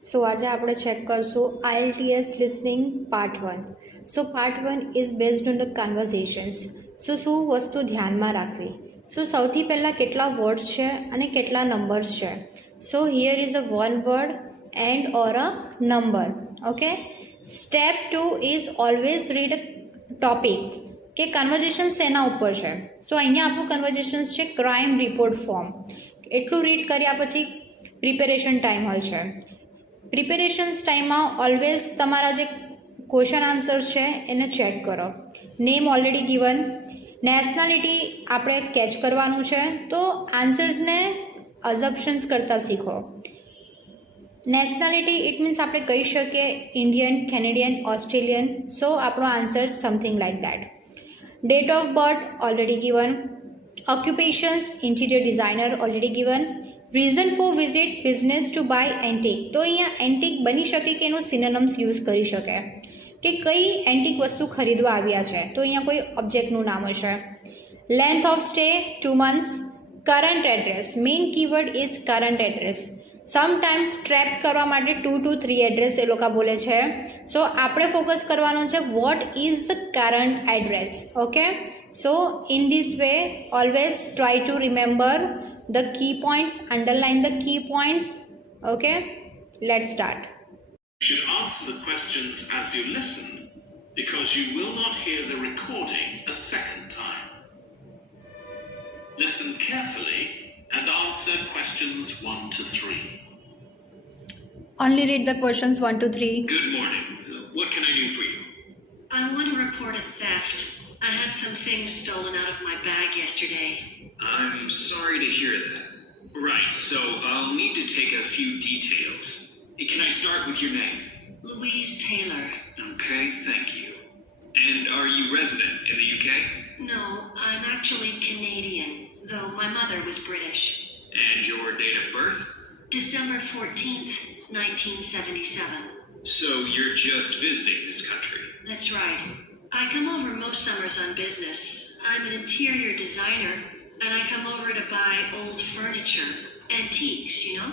સો આજે આપણે ચેક કરશું IELTS listening part 1. So part 1 is based on the conversations. શું વસ્તુ ધ્યાનમાં રાખવી. સૌથી પહેલાં કેટલા વર્ડ્સ છે અને કેટલા નંબર્સ છે. સો here is a one word and or a number. Okay. Step 2 is always read topic કે કન્વર્ઝેશન શેના ઉપર છે. સો અહીંયા આપણું કન્વર્ઝેશન્સ છે ક્રાઇમ રિપોર્ટ ફોર્મ. એટલું રીડ કર્યા પછી પ્રિપેરેશન ટાઈમ હોય છે. પ્રિપેરેશન્સ ટાઈમમાં ઓલવેઝ તમારા જે ક્વેશ્ચન આન્સર્સ છે એને ચેક કરો. Name already given. નેશનાલિટી આપણે કેચ કરવાનું છે તો આન્સર્સને અઝપ્શન્સ કરતાં શીખો. નેશનાલિટી ઇટ મીન્સ આપણે કહી શકીએ ઇન્ડિયન, કેનેડિયન, ઓસ્ટ્રેલિયન. સો આપણો answer something like that. Date of birth already given. Occupations interior designer already given. Reason for visit business to buy antique. તો અહીંયા એન્ટિક બની શકે કે એનું સિનોનિમ્સ યુઝ કરી શકે કે કઈ એન્ટિક વસ્તુ ખરીદવા આવ્યા છે તો અહીંયા કોઈ ઓબ્જેક્ટનું નામ હશે. Length of stay 2 months. Current address main keyword is current address. Sometimes trap કરવા માટે 2 to 3 એડ્રેસ એ લોકો બોલે છે. સો આપણે ફોકસ કરવાનું છે what is the current address. Okay. So in this way always try to remember the key points, underline the key points. Okay, let's start. You should answer the questions as you listen because you will not hear the recording a second time. Listen carefully and answer questions 1 to 3. Only read the questions 1 to 3. Good morning. What can I do for you? I want to report a theft. I had some things stolen out of my bag yesterday. I'm sorry to hear that. Right, so I'll need to take a few details. Can I start with your name? Louise Taylor. Okay, thank you. And are you resident in the UK? No, I'm actually Canadian, though my mother was British. And your date of birth? December 14th, 1977. So you're just visiting this country? That's right. I come over most summers on business. I'm an interior designer, and I come over to buy old furniture, antiques, you know?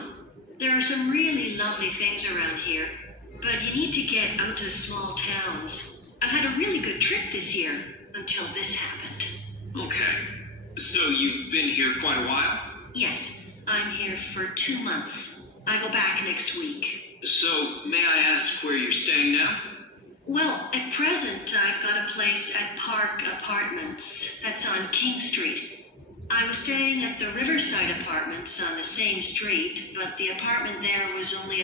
There are some really lovely things around here, but you need to get out to small towns. I've had a really good trip this year, until this happened. Okay. So you've been here quite a while? Yes, I'm here for 2 months. I go back next week. So may I ask where you're staying now? Well, at present, I've got a place at Park Apartments. That's on King Street. I was staying at the Riverside Apartments on the same street, but the apartment there was only